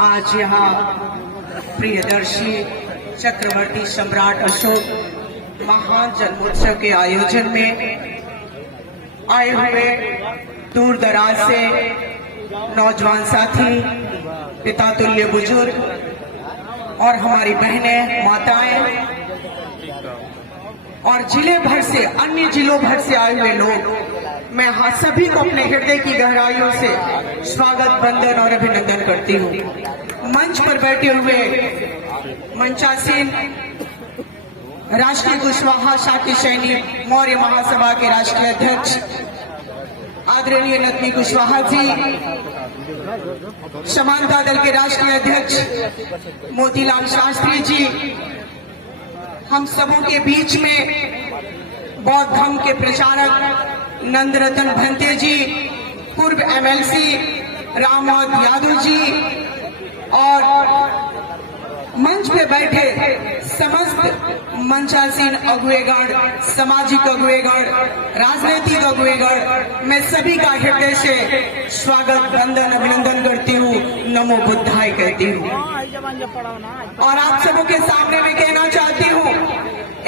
आज यहाँ प्रियदर्शी चक्रवर्ती सम्राट अशोक महान जन्मोत्सव के आयोजन में आए हुए दूर दराज से नौजवान साथी, पिता तुल्य बुजुर्ग और हमारी बहनें, माताएं और जिले भर से, अन्य जिलों भर से आए हुए लोग, मैं सभी को अपने हृदय की गहराइयों से स्वागत, वंदन और अभिनंदन करती हूँ। मंच पर बैठे हुए मंचासीन राष्ट्रीय कुशवाहा शाक्य सैनिक मौर्य महासभा के राष्ट्रीय अध्यक्ष आदरणीय नतनी कुशवाहा जी, समानता दल के राष्ट्रीय अध्यक्ष मोतीलाल शास्त्री जी, हम सबों के बीच में बौद्ध धर्म के प्रचारक नंदरतन भंते जी, पूर्व एमएलसी राममोहन यादव जी और मंच पे बैठे समस्त मंचासीन अगुएगण, सामाजिक अगुएगण, राजनीतिक अगुएगण, मैं सभी का हृदय से स्वागत, वंदन, अभिनंदन करती हूँ, नमो बुद्धाय कहती हूँ। और आप सबों के सामने मैं कहना चाहती हूँ,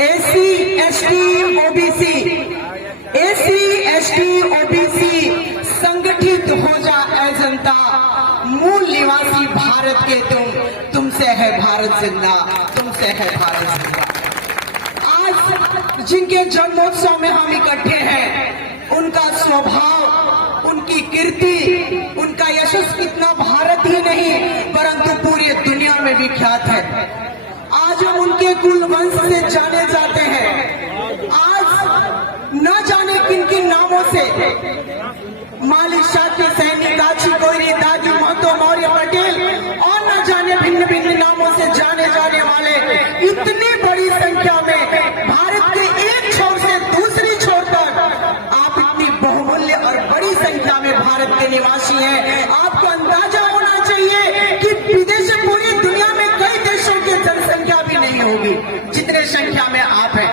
एसी एसटी ओबीसी संगठित हो जा ऐ जनता, मूल निवासी भारत के तुमसे है भारत जिंदा, तुमसे है भारत जिंदा। आज जिनके जन्मोत्सव में हम इकट्ठे हैं, उनका स्वभाव, उनकी कीर्ति, उनका यशस्वी कितना भारत ही नहीं परंतु पूरी दुनिया में विख्यात है। आज हम उनके कुल वंश से जाने जाते हैं। आज न जाने किन किन नामों से मालिक, शाक्य सैनिक, काची कोयरी, दादी महतो, मौर्य पटेल और न जाने भिन्न भिन्न नामों से जाने जाने वाले इतनी बड़ी संख्या में भारत के एक छोर से दूसरी छोर तक आप इतनी बहुमूल्य और बड़ी संख्या में भारत के निवासी हैं। आपको अंदाजा होना चाहिए कि विदेश पूरी दुनिया में कई देशों की जनसंख्या भी नहीं होगी जितने संख्या में आप हैं।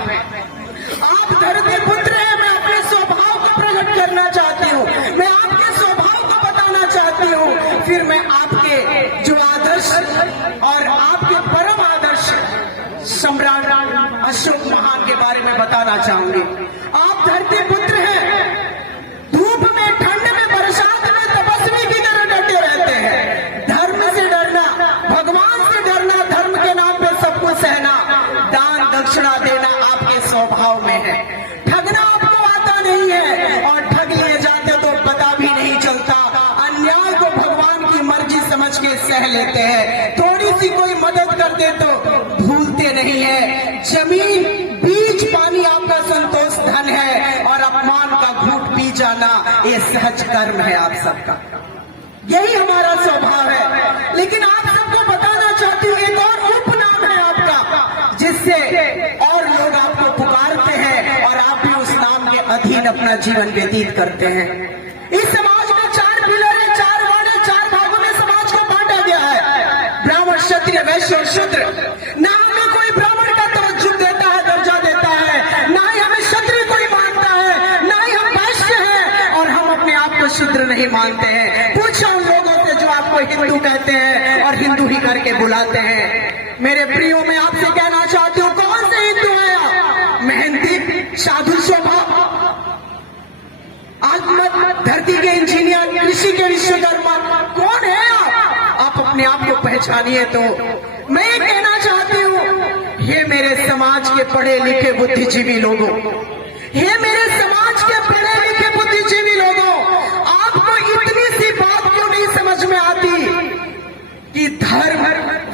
आप धरती पुत्र हैं। मैं अपने स्वभाव को प्रकट करना चाहती हूँ, मैं आपके स्वभाव को बताना चाहती हूँ, फिर मैं आपके जो आदर्श और आपके परम आदर्श सम्राट अशोक महान के बारे में बताना चाहूंगी। आप धरती पुत्र हैं, धूप में, ठंड में, बरसात में तपस्वी की तरह डटे रहते हैं। धर्म से डरना, भगवान से डरना, धर्म के नाम पे सबको सहना, दान दक्षिणा देना आपके स्वभाव में है। ठगना आपको आता नहीं है और ठग लिए जाते तो पता भी नहीं चलता। अन्याय को भगवान की मर्जी समझ के सह लेते हैं। थोड़ी सी कोई मदद कर दे तो भूलते नहीं है। जमीन, बीज, पानी आपका संतोष धन है और अपमान का घूंट पी जाना ये सहज कर्म है आप सबका। यही हमारा स्वभाव है। लेकिन आप सबको बताना चाहती हूँ, एक और उपनाम है आपका जिससे और लोग आपको पुकारते हैं और आप भी उस नाम के अधीन अपना जीवन व्यतीत करते हैं। इस समाज में 4 पिलर है, 4 वर्ण, 4 भागों में समाज को बांटा गया है, ब्राह्मण, क्षत्रिय, वैश्य और शूद्र। ना हमें कोई ब्राह्मण का तवज्जुह देता है, दर्जा देता है, ना ही हमें क्षत्रिय कोई मानता है, ना ही हम वैश्य हैं और हम अपने आप को शूद्र नहीं मानते हैं। पूछो उन लोगों से जो आपको हिंदू कहते हैं और हिंदू ही करके बुलाते हैं। मेरे प्रियो, मैं आपसे कहना चाहती हूँ, कौन से हिंदू हैं आप? मेहनती, साधु स्वभाव, आत्मत, धरती के इंजीनियर, कृषि के विश्वकर्मा, कौन है आप अपने आप को पहचानिए। तो मैं ये कहना चाहती हूँ, ये मेरे समाज के पढ़े लिखे बुद्धिजीवी लोगों, ये मेरे समाज के पढ़े लिखे बुद्धिजीवी लोगों, आपको इतनी सी बात क्यों नहीं समझ में आती कि धर्म,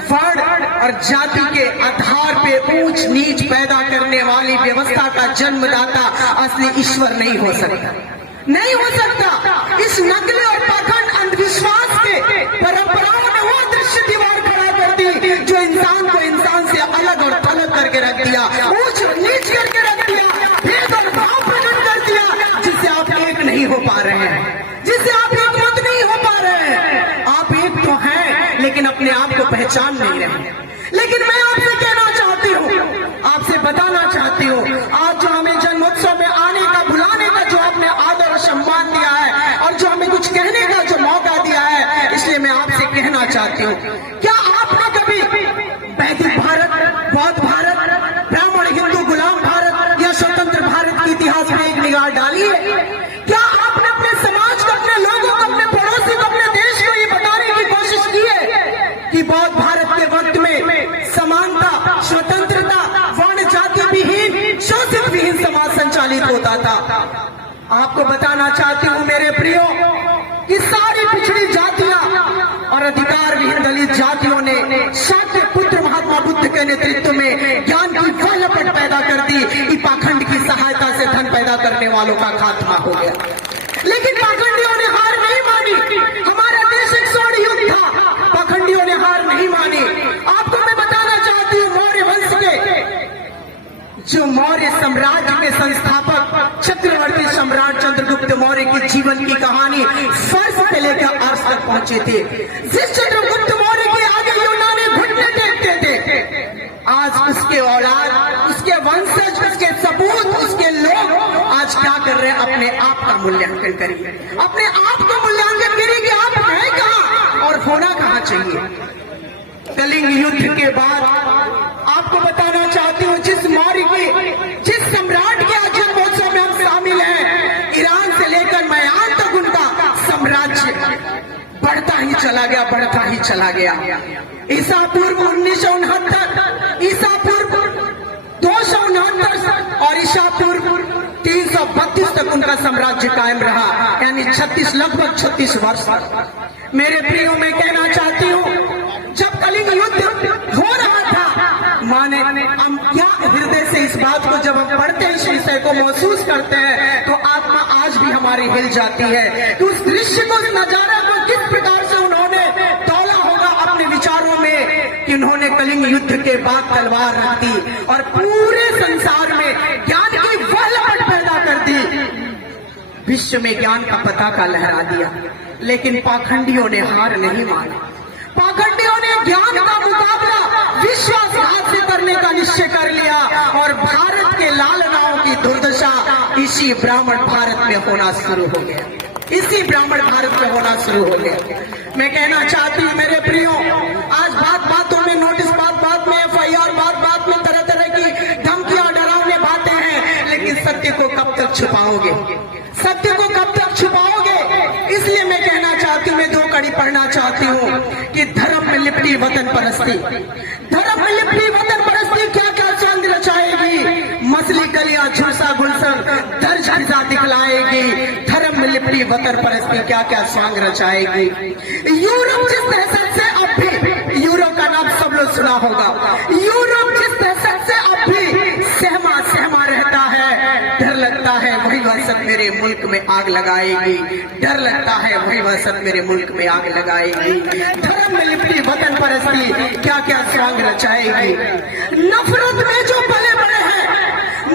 वर्ण और जाति के आधार पे ऊंच नीच पैदा करने वाली व्यवस्था का जन्मदाता असली ईश्वर नहीं हो सकता, नहीं हो सकता। इस नकली और पाखंड अंधविश्वास के परंपराओं ने वो दृश्य दीवार खड़ा कर दी जो इंसान को इंसान से अलग और थलग करके रख दिया, ऊंच नीच करके रख दिया, भेद और भाव प्रकट कर दिया, जिससे आप एक नहीं हो पा रहे हैं, जिससे आप एकमत नहीं हो पा रहे हैं। आप एक तो हैं लेकिन अपने आप को पहचान नहीं रहे। लेकिन मैं आपसे कहना चाहती हूँ, आपसे बताना चाहती हूँ, आज जो हमें जन्मोत्सव में आने का, बुलाने का जो आपने आदर और सम्मान दिया है और जो हमें कुछ कहने का जो मौका दिया है, इसलिए मैं आपसे कहना चाहती हूँ, क्या आपने कभी वैदिक भारत, बौद्ध भारत, ब्राह्मण हिंदू गुलाम भारत या स्वतंत्र भारत के इतिहास में एक निगाह डाली है? क्या आपने अपने समाज को, अपने लोगों को, अपने पड़ोसी को, अपने देश को ये बताने की कोशिश की है कि बौद्ध भारत के वक्त में समानता, स्वतंत्रता, वर्ण जाति विहीन, शोषित विहीन समाज संचालित होता था? आपको बताना चाहती हूँ मेरे प्रियो कि सारी पिछड़ी जातियां और अधिकार विहीन दलित जातियों ने शाक्य पुत्र महात्मा बुद्ध के नेतृत्व में ज्ञान की वह लपट पैदा कर दी कि पाखंड की सहायता से धन पैदा करने वालों का खात्मा हो गया। लेकिन पाखंडियों ने हार नहीं मानी। हमारा देश एक स्वर्ण युग था, पाखंडियों ने हार नहीं मानी। आपको मैं बताना चाहती हूँ, मौर्य वंश के जो मौर्य साम्राज्य के संस्थापक चक्रवर्ती सम्राट चंद्रगुप्त मौर्य की जीवन की कहानी फर्श से लेकर अर्श तक पहुंचे थे। जिस चंद्रगुप्त मौर्य के आगे यूनानी घुटने टेकते थे, आज उसके औलाद, उसके वंशज, उसके सपूत, उसके लोग आज क्या कर रहे हैं? अपने आप का मूल्यांकन करिए, अपने आप का मूल्यांकन करिए कि आप हैं कहां और होना कहां चाहिए। कलिंग युद्ध के बाद आपको बताना चाहती हूँ, जिस मौर्य के, जिस सम्राट के आज जन्मोत्सव में हम शामिल हैं, ईरान से लेकर मयान तक उनका साम्राज्य बढ़ता ही चला गया, बढ़ता ही चला गया। ईसा पूर्व 1969, ईसा पूर्व 269 और ईसा पूर्व 332 तक उनका साम्राज्य कायम रहा, यानी 36, लगभग 36 वर्ष। मेरे प्रियो, मैं कहना चाहती हूँ, जब कलिंग युद्ध हो रहा था, माने हम क्या हृदय से इस बात को जब हम पढ़ते हैं, इस विषय को महसूस करते हैं, तो आत्मा आज भी हमारी हिल जाती है कि उस दृश्य को, उस नजारा को किस प्रकार से उन्होंने तौला होगा अपने विचारों में कि उन्होंने कलिंग युद्ध के बाद तलवार रख दी और पूरे संसार में ज्ञान की वह लपट पैदा कर दी, विश्व में ज्ञान का पताका लहरा दिया। लेकिन पाखंडियों ने हार नहीं मानी। पाखंडियों ने ज्ञान का मुकाबला विश्वासघात से करने का निश्चय कर लिया और भारत के लालनाओं की दुर्दशा इसी ब्राह्मण भारत में होना शुरू हो गया, इसी ब्राह्मण भारत में होना शुरू हो गया। मैं कहना चाहती हूँ मेरे प्रियो, आज बात बातों में नोटिस, बात बात में FIR, बात बात में तरह तरह की धमकियां, डरावने बातें हैं, लेकिन सत्य को कब तक छुपाओगे? सत्य को कब तक छुपाओगे? इसलिए मैं कहना चाहती हूँ, मैं 2 कड़ी पढ़ना चाहती हूँ कि धर्म में लिपटी वतन परस्ती, धर्म में लिपटी वतन परस्ती क्या क्या चांद रचाएगी, मसली कलियां झुलसा गुलशन दर्ज फिजा दिखलाएगी। धर्म में लिपटी वतन परस्ती क्या क्या स्वांग रचाएगी। यूरोप जिस दहशत से, अब भी यूरोप का नाम सब लोग सुना होगा, यूरोप जिस दहशत से अब भी सहमा सहमा रहता है, डर लगता है वही वहशत मेरे मुल्क में आग लगाएगी, डर लगता है वही वहशत मेरे मुल्क में आग लगाएगी। धर्म में लिपटी वतन परस्ती क्या क्या स्वांग रचाएगी। नफरत में जो पले बड़े हैं,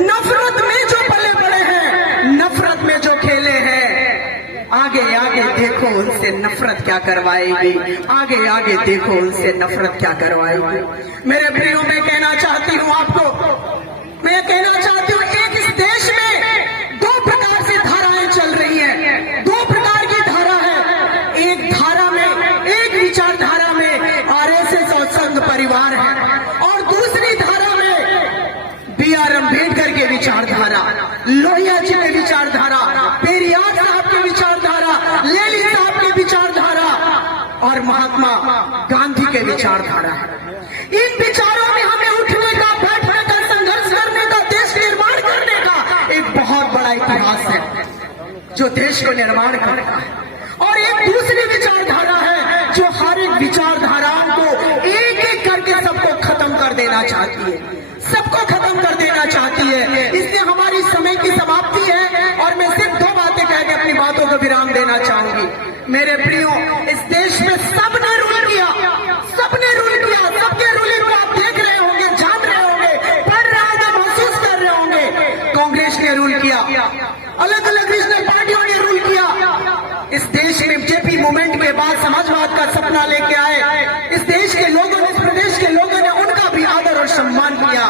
नफरत में जो पले बड़े हैं, नफरत में जो खेले हैं, आगे आगे देखो उनसे नफरत क्या करवाएगी, आगे आगे देखो उनसे नफरत क्या करवाएगी। मेरे प्रियो, मैं कहना चाहती हूँ आपको, मैं कहना चाहती हूँ, एक इस देश में 2 प्रकार से धाराएं चल रही हैं, 2 प्रकार की धारा है। एक धारा में, एक विचारधारा में RSS और संघ परिवार है, और दूसरी धारा में BR अम्बेडकर के विचारधारा, लोहिया जी के विचारधारा, पेरियार साहब के विचारधारा, लेनिन साहब के विचारधारा और महात्मा गांधी के विचारधारा। इन विचारों में हमें उठने का, बैठने का, संघर्ष करने का, देश निर्माण करने का एक बहुत बड़ा इतिहास है जो देश को निर्माण करता है। और एक दूसरी विचारधारा है जो हर एक विचारधाराओं को एक एक करके सबको खत्म कर देना चाहती है, सबको खत्म कर देना चाहती है। इसलिए हमारी समय की समाप्ति है और मैं सिर्फ 2 बातें कह के अपनी बातों को विराम देना चाहूंगी। मेरे प्रियो, इस देश में सबने रूल किया, सबने रूल किया, सबके रूलिंग को आप देख रहे होंगे, जान रहे होंगे, पढ़ रहे होंगे, महसूस कर रहे होंगे। कांग्रेस ने रूल किया, अलग अलग रीजनल पार्टियों ने रूल किया। इस देश में जेपी मूवमेंट के बाद समाजवाद का सपना लेके आए। इस देश के लोगों ने, इस प्रदेश के लोगों ने उनका भी आदर और सम्मान किया।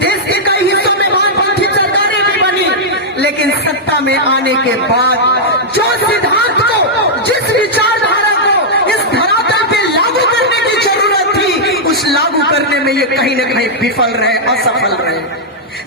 देश के कई हिस्सों में वामपंथी सरकारें भी बनी, लेकिन सत्ता में आने के बाद जो सिद्धांत को, जिस विचारधारा को इस धरातल पे न कहीं विफल रहे, असफल रहे,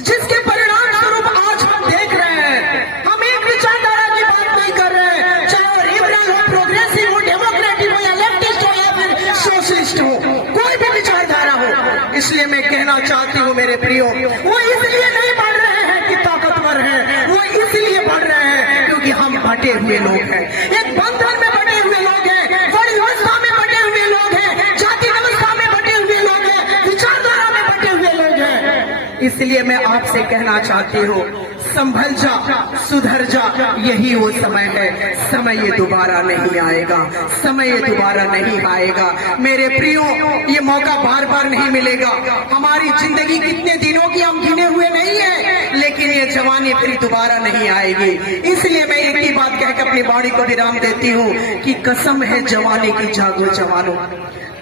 जिसके परिणाम स्वरूप आज हम देख रहे हैं। हम एक विचारधारा की बात नहीं कर रहे हैं, चाहे वो लिबरल हो, प्रोग्रेसिव हो, डेमोक्रेटिक हो या लेफ्टिस्ट हो या फिर सोशलिस्ट हो, कोई भी विचारधारा हो। इसलिए मैं कहना चाहती हूँ मेरे प्रियो, वो इसलिए नहीं बढ़ रहे हैं कि ताकतवर हैं, वो इसलिए बढ़ रहे हैं क्योंकि हम बटे हुए लोग हैं, एक बंधन में बटे हुए लोग हैं, वर्ण व्यवस्था में बटे हुए लोग हैं, जाति व्यवस्था में बटे हुए लोग हैं, विचारधारा में बटे हुए लोग हैं। इसलिए मैं आपसे कहना चाहती हूँ, संभल जा, सुधर जा, यही वो समय है। समय ये दोबारा नहीं आएगा, समय ये दोबारा नहीं आएगा मेरे प्रियो। ये मौका बार बार नहीं मिलेगा। हमारी जिंदगी कितने दिनों की हम गिने हुए नहीं है, लेकिन ये जवानी फिर दोबारा नहीं आएगी। इसलिए मैं एक ही बात कहकर अपनी वाणी को विराम देती हूँ कि कसम है जवानी की, जागो जवानों,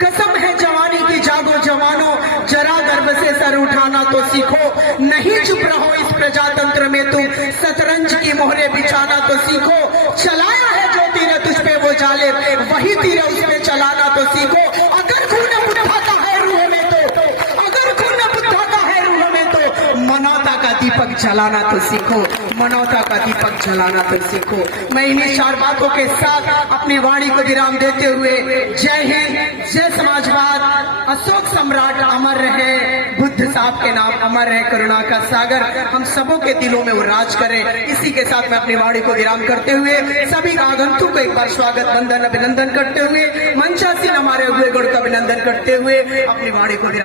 कसम है जवानी की, जागो जवानों, जरा गर्व से सर उठाना तो सीखो, नहीं चुप रहो इस प्रजातंत्र में तुम, शतरंज की मोहरे बिछाना तो सीखो, चलाया है जो तीर तुझ पे वो जाले, वही तीर उस पे चलाना तो सीखो। अगर खून उठाता है रूह में तो, अगर खून उठाता है रूह में तो, मानवता का दीपक जलाना तो सीखो, मानवता का दीपक जलाना तो सीखो। मैं इन्हीं 4 बातों के साथ अपनी वाणी को विराम देते हुए, जय हिंद, जय समाजवाद, अशोक सम्राट अमर रहे, बुद्ध साहब के नाम अमर रहे, करुणा का सागर हम सबों के दिलों में वो राज करे। इसी के साथ मैं अपनी वाणी को विराम करते हुए सभी आगंतुक को एक बार स्वागत, वंदन, अभिनंदन करते हुए, मंचासीन हमारे हुए गुण का अभिनंदन करते हुए अपनी वाणी को